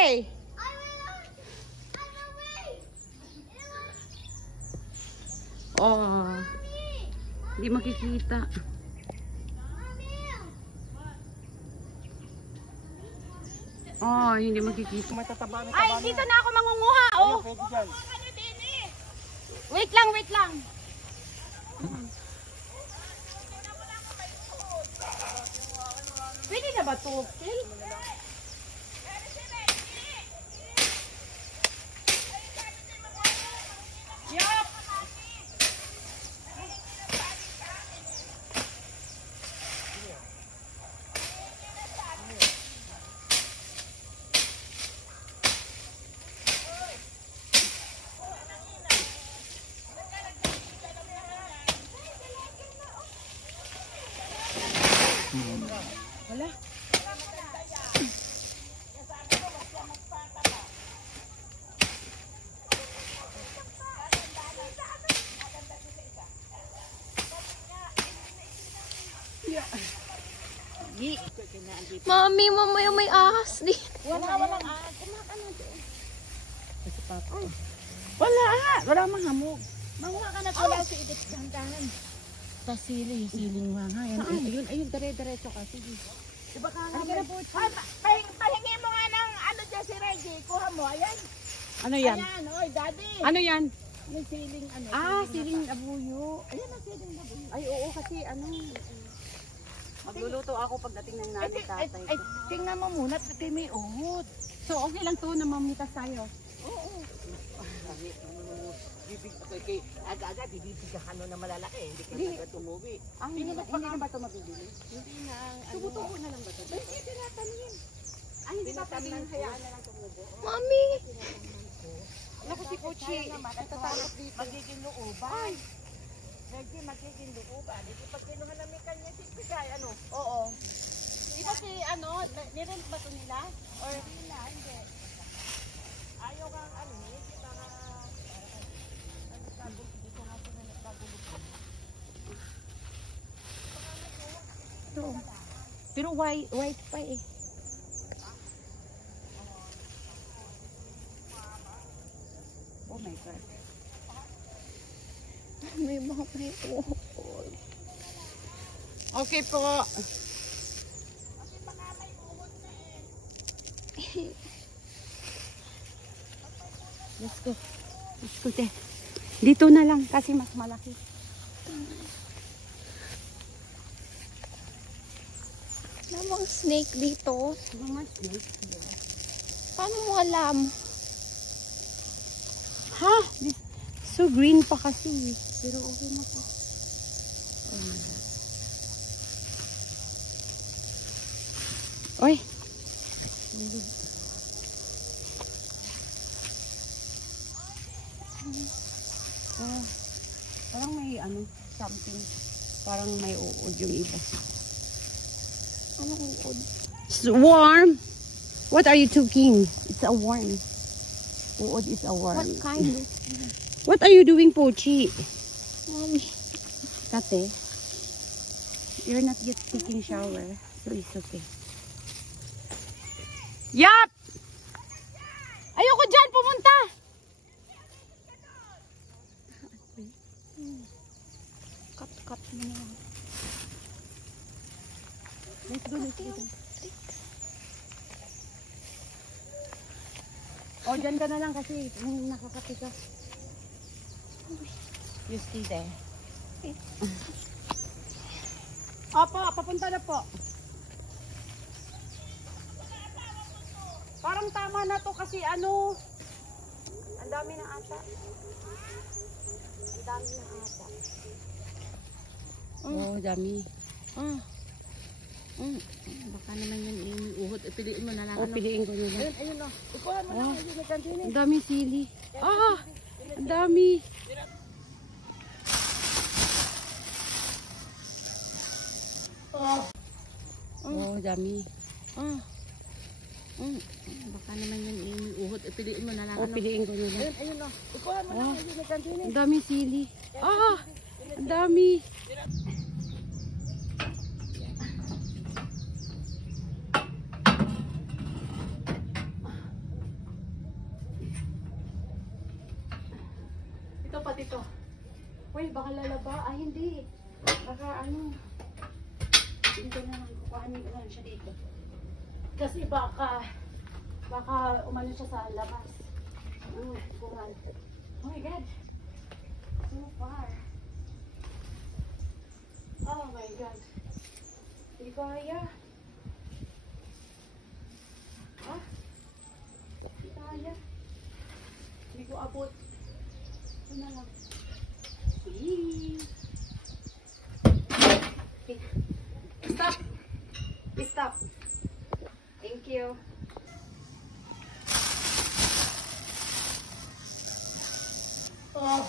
away. Oh, hindi makikita. Oh, hindi makikita. Ay, dito na ako mangunguha. Oh. Wait lang, wait lang. Pwede na ba ito? Yup! Wala. Mami, mamaya may ahas di. Walang ahas. Wala mang hamog. Manguha ka na pala si Edith dandahan. Sa siling nga nga. Ayun, dire-diretso ka. Sige. Diba ka nga pahingi mo nga ng ano dyan si Reggie. Kuha mo, ayan. Ano yan? Ayan, oy, daddy. Ano yan? Yung siling ano. Siling abuyo. Ayan ang siling abuyo. Ay, oo, kasi ano. Magluluto ako pagdating ng nanay tatay. Ay, tingnan mo muna, kasi may uhod. So, okay lang to na mamitas tayo. Oo. Aga-aga, bibibig ka na malalaki. Hindi ka na tumubi. Hindi na ba ito mabibili? Hindi na. Tumutubo na lang ba ito? Hindi, tinatanim. Hindi ba pwedeng hayaan na lang tumubo? Mami! Naku si Puchi, natatakot dito. Magiging looban. Reggie, magiging looban. Hindi pag kinuha namin kanya si Pigay, ano? Oo. Di ba si, ano, nirent ba ito nila? Or nila, hindi. Ayaw kang, ano, hindi para, dito nga sila nagkagulog. Pero white pa eh. Oh my God. May mga may uhod. Okay po. Let's go. Let's go there. Dito na lang kasi mas malaki. Namang snake dito. Mga snake. Paano mo alam? Ha? So green pa kasi. Pero okay na po. Oy. Parang may ano, something. Parang may uod yung iba. Anong uod? It's worm. What are you talking? It's a worm. Uod is a worm. What kind? What are you doing, Pochi? Mami. Kate, you're not yet taking shower, so it's okay. Yup! Ayoko dyan, pumunta! Cut mo na. Let's go, let's go. O, dyan ka na lang kasi nakakati ka. You stay there. Opo, papunta na po. Parang tama na to kasi ano, ang dami na ata. Ang dami na ata. Oh, dami. Baka naman yan iuhot. Piliin mo na lang. Piliin ko nila. Ayun na. Ikuha mo na. Ang dami sili. Ang dami. Dami. Baka naman yan iuhot. Piliin mo na lang. Piliin ko nila. Ayun na. Ikuha mo na. Ang dami sili. Ang dami. pati to. Uy, baka lalaba. Ay, hindi. Baka ano. Dito na lang. Kukuhanin ko lang siya dito. Kasi baka umano siya sa labas. Kuhan. Oh my God. So far. Oh my God. Hindi ko kaya. Ah? Hindi ko kaya. Hindi ko abot. Ito na lang. Okay. Stop. Stop. Thank you. Oh.